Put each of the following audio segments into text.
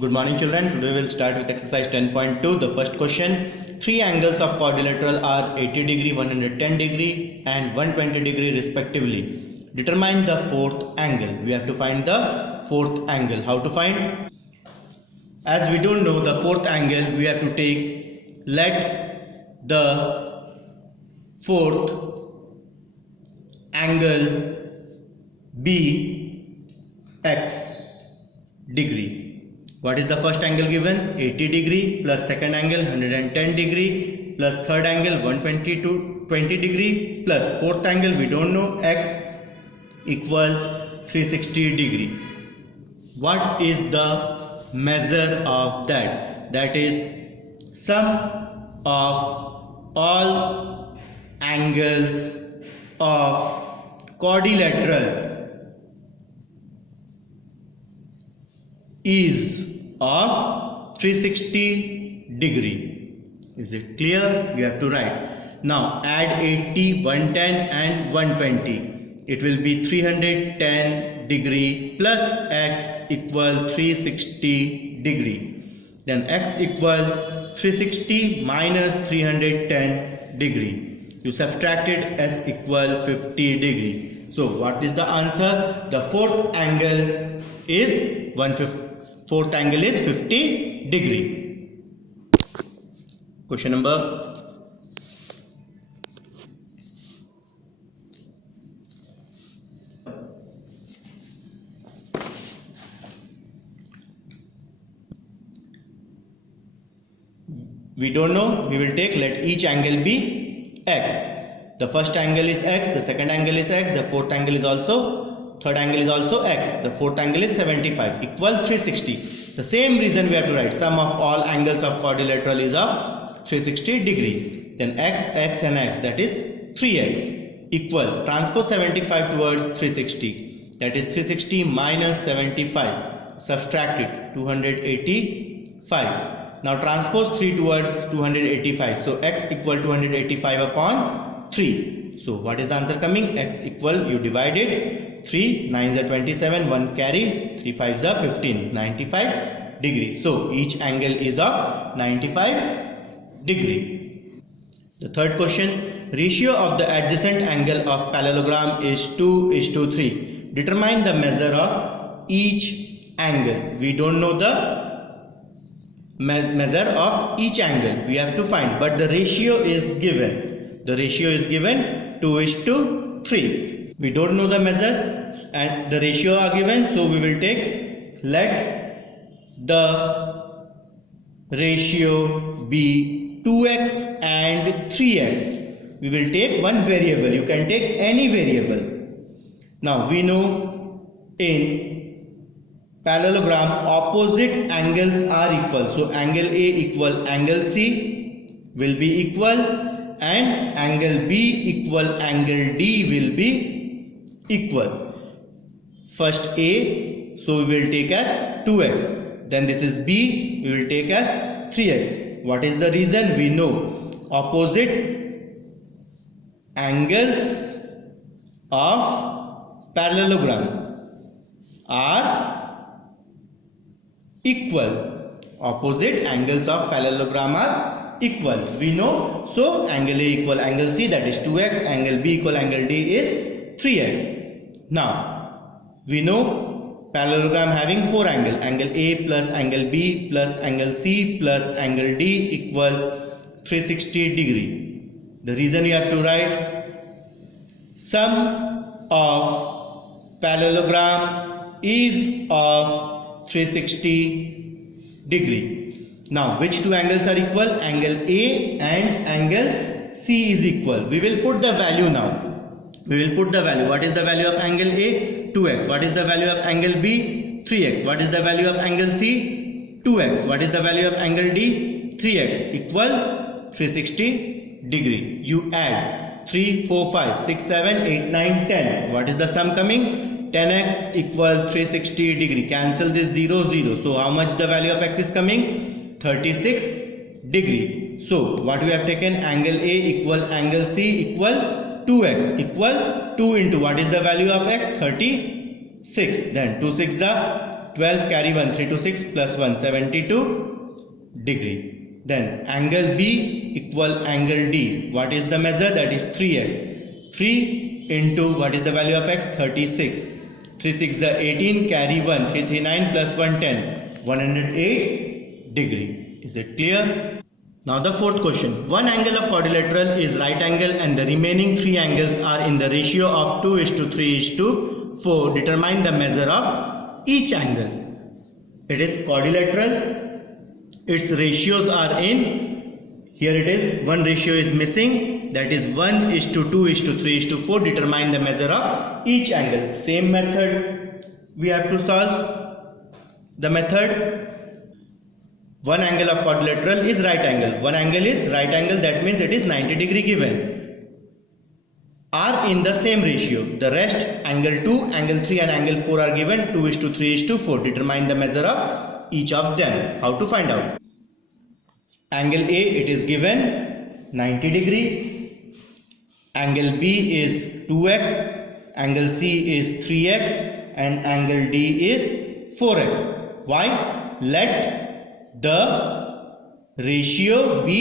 Good morning children. Today we will start with exercise 10.2. The first question. Three angles of quadrilateral are 80 degree, 110 degree and 120 degree respectively. Determine the fourth angle. We have to find the fourth angle. How to find? As we don't know the fourth angle, we have to take, let the fourth angle be x degree. What is the first angle given? 80 degree plus second angle 110 degree plus third angle 120 to 20 degree plus fourth angle we don't know, x equal 360 degree. What is the measure of that? That is sum of all angles of quadrilateral is of 360 degree. Is it clear? You have to write. Now add 80, 110 and 120. It will be 310 degree plus x equal 360 degree. Then x equal 360 minus 310 degree. You subtracted s equal 50 degree. So what is the answer? The fourth angle is 150. Fourth angle is 50 degree. Question number we don't know, we will take, let each angle be x. The first angle is x, the second angle is x, the fourth angle is also, third angle is also x, the fourth angle is 75 equal 360. The same reason we have to write sum of all angles of quadrilateral is of 360 degree. Then x, x and x, that is 3x equal transpose 75 towards 360, that is 360 minus 75, subtract it 285. Now transpose 3 towards 285, so x equal 285 upon 3. So what is the answer coming? X equal, you divided 3 9s are 27, 1 carry, 3 5s are 15, 95 degree. So each angle is of 95 degree. The third question, ratio of the adjacent angle of parallelogram is 2:3. Determine the measure of each angle. We don't know the measure of each angle, we have to find, but the ratio is given. The ratio is given 2:3. We don't know the measure and the ratio are given, so we will take, let the ratio be 2x and 3x. We will take one variable, you can take any variable. Now we know in parallelogram opposite angles are equal, so angle A equal angle C will be equal and angle B equal angle D will be equal. First A, so we will take as 2x, then this is B, we will take as 3x. What is the reason? We know opposite angles of parallelogram are equal. Opposite angles of parallelogram are equal, we know. So angle A equal angle C, that is 2x, angle B equal angle D is 3x. Now we know parallelogram having four angles, angle A plus angle B plus angle C plus angle D equal 360 degree. The reason you have to write sum of parallelogram is of 360 degree. Now which two angles are equal? Angle A and angle C is equal. We will put the value now. We will put the value. What is the value of angle A? 2x. What is the value of angle B? 3x. What is the value of angle C? 2x. What is the value of angle D? 3x equal 360 degree. You add 3, 4, 5, 6, 7, 8, 9, 10. What is the sum coming? 10x equal 360 degree. Cancel this 0, 0. So how much the value of x is coming? 36 degree. So what we have taken? Angle A equal angle C equal 2x equal 2 into what is the value of x? 36. Then 2 6 are 12 carry 1 3 to 6 plus 1 72 degree. Then angle B equal angle D. What is the measure? That is 3x. 3 into what is the value of x? 36. 3 6 is 18 carry 1 339 plus 110 108 degree. Is it clear? Now the fourth question. One angle of quadrilateral is right angle and the remaining three angles are in the ratio of 2:3:4. Determine the measure of each angle. It is quadrilateral. Its ratios are in, here it is, one ratio is missing, that is 1:2:3:4. Determine the measure of each angle. Same method we have to solve. The method, one angle of quadrilateral is right angle. One angle is right angle, that means it is 90 degree given. Are in the same ratio. The rest, angle 2, angle 3 and angle 4 are given 2:3:4. Determine the measure of each of them. How to find out? Angle A, it is given 90 degree. Angle B is 2x. Angle C is 3x. And angle D is 4x. Why? Let the ratio be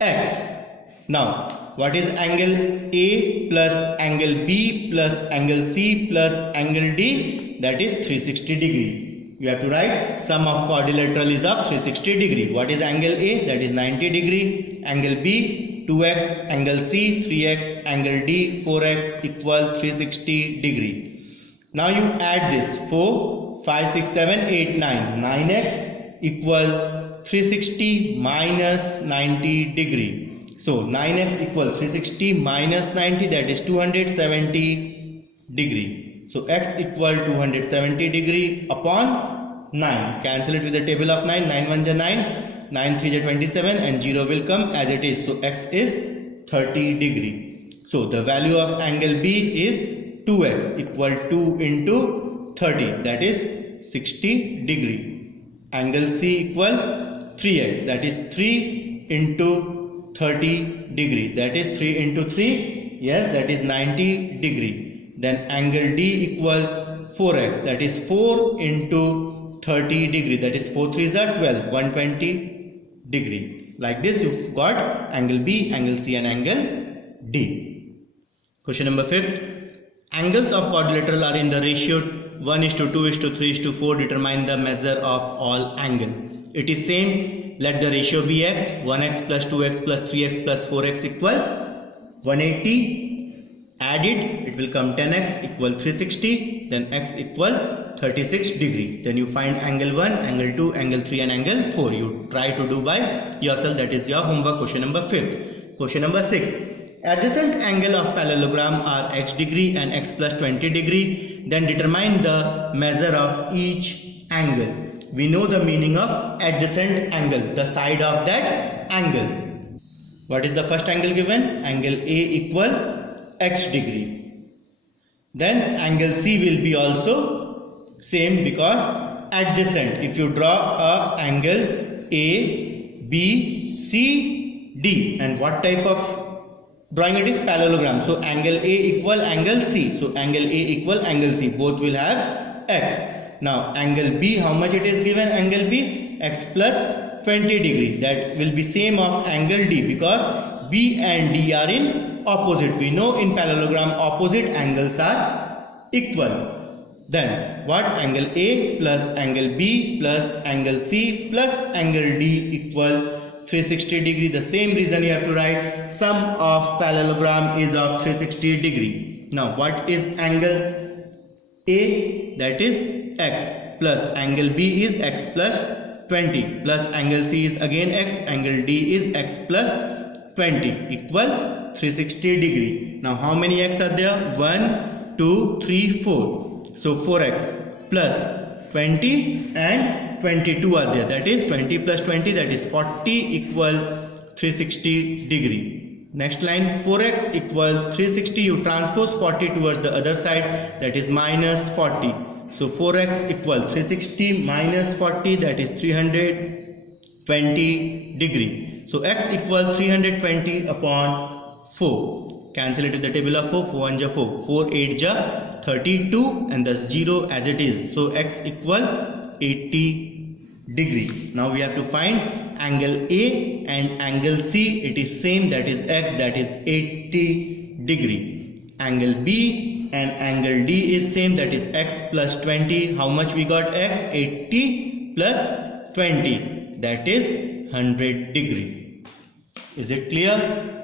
x. Now, what is angle A plus angle B plus angle C plus angle D? That is 360 degree. You have to write sum of quadrilateral is of 360 degree. What is angle A? That is 90 degree. Angle B 2x, angle C 3x, angle D 4x equal 360 degree. Now you add this 4, 5, 6, 7, 8, 9. 9x equal 360 minus 90 degree. So 9x equal 360 minus 90, that is 270 degree. So x equal 270 degree upon 9. Cancel it with the table of 9. 9 1 is 9. 9 3 is 27 and 0 will come as it is. So x is 30 degree. So the value of angle B is 2x equal 2 into 30, that is 60 degree. Angle C equal 3x, that is 3 into 30 degree, that is 3 into 3, yes, that is 90 degree. Then angle D equal 4x, that is 4 into 30 degree, that is 4 3s are 12, 120 degree. Like this you got angle B, angle C and angle D. Question number 5th. Angles of quadrilateral are in the ratio 1:2:3:4. Determine the measure of all angle. It is same. Let the ratio be x. 1x plus 2x plus 3x plus 4x equal 180. Add it will come 10x equal 360. Then x equal 36 degree. Then you find angle 1, angle 2, angle 3 and angle 4. You try to do by yourself. That is your homework. Question number 5th. Question number 6th. Adjacent angle of parallelogram are x degree and x plus 20 degree. Then determine the measure of each angle. We know the meaning of adjacent angle, the side of that angle. What is the first angle given? Angle A equal x degree. Then angle C will be also same because adjacent. If you draw a angle A, B, C, D, and what type of drawing it is? Parallelogram. So angle A equal angle C. So angle A equal angle C. Both will have x. Now angle B, how much it is given? Angle B, x plus 20 degree. That will be same of angle D because B and D are in opposite. We know in parallelogram opposite angles are equal. Then what? Angle A plus angle B plus angle C plus angle D equal 360 degree. The same reason you have to write sum of parallelogram is of 360 degree. Now what is angle A? That is x plus angle B is x plus 20 plus angle C is again x, angle D is x plus 20 equal 360 degree. Now how many x are there? 1, 2, 3, 4. So 4x plus 20 and 22 are there. That is 20 plus 20, that is 40 equal 360 degree. Next line, 4x equal 360. You transpose 40 towards the other side, that is minus 40. So 4x equal 360 minus 40, that is 320 degree. So x equal 320 upon 4. Cancel it with the table of 4. 4 1 ja 4. 4 8 ja 32 and thus 0 as it is. So x equal 80 degree. Now we have to find angle A and angle C. It is same, that is x, that is 80 degree. Angle B and angle D is same, that is x plus 20. How much we got x? 80 plus 20, that is 100 degree. Is it clear?